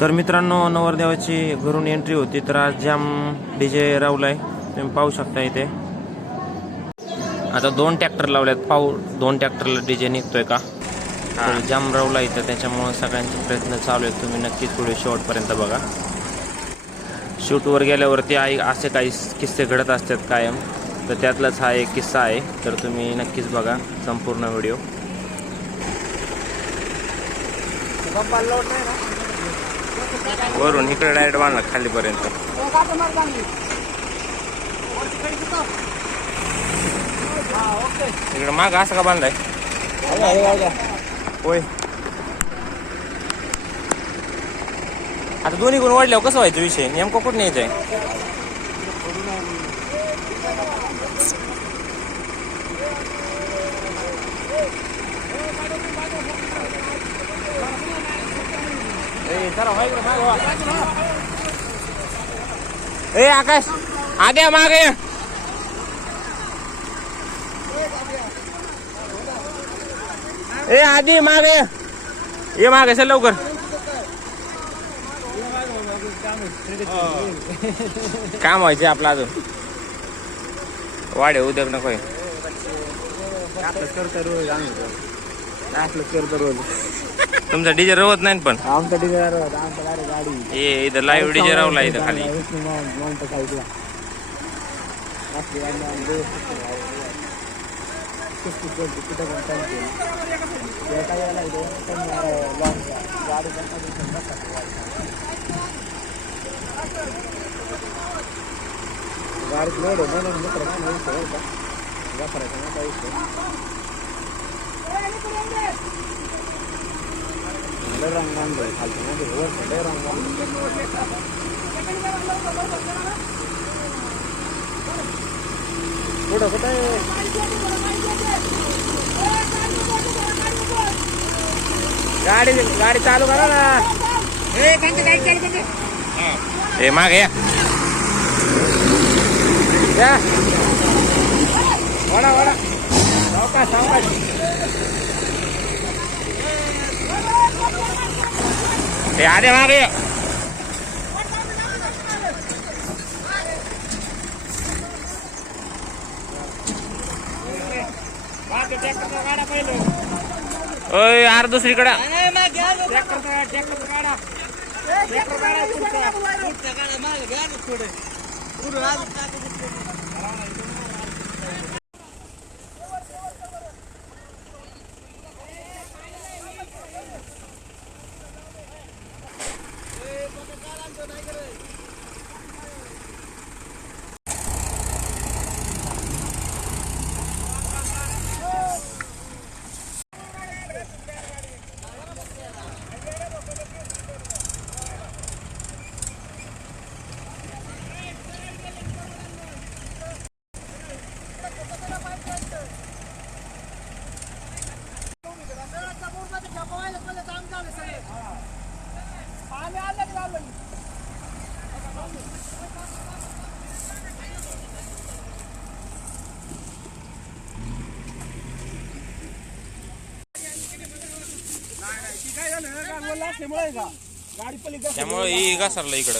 तर मित्रांनो नवरदेवाची घरून एंट्री होती. तर आज जाम डी जे रावलाय तुम्ही पाहू शकता इथे. आता दोन ट्रॅक्टर लावल्यात. पाहू दोन ट्रॅक्टरला डी जे निघतोय का? तर जाम रावला इथं. त्याच्यामुळं सगळ्यांचे प्रयत्न चालू आहेत. तुम्ही नक्कीच पुढे शेवटपर्यंत बघा. शूटवर गेल्यावरती आई असे काही किस्से घडत असतात कायम. तर त्यातलाच हा एक किस्सा आहे. तर तुम्ही नक्कीच बघा संपूर्ण व्हिडिओ. वरून इकडे डायरेक्ट बांधला खालीपर्यंत. इकडे माग असं का बांधलाय? होय. आता दोन्ही गुण वाढल्यावर कसं व्हायचं विषय? नेमकं कुठं न्यायचं आहे ए आकाश. आद्या मागे ए आधी मागे ये. मागे चल लवकर. काम व्हायचे आपला अजून. वाढे उद्या नको करतो करतो रोज. तुमचा डीजे रवत नाही पण? आमचा डिझायर आमचा गाडी गाडी. ये इथं लाईव्ह डीजे रावला इथं खाली. गाडीत लोड आहे म्हणून मित्र काय नाही. वापरायचा नका विषय लय रंग आणलं खालचं म्हणजे वर लय रंग आणलं कुठं कुठं आहे? गाडी गाडी चालू करा ना ए मागे या या वडा वडा सावकाश सावकाश ए आधे मागे ये. ओय आर दुसरीकडं नहीं कर रहे त्यामुळे ही घसरलं इकडं.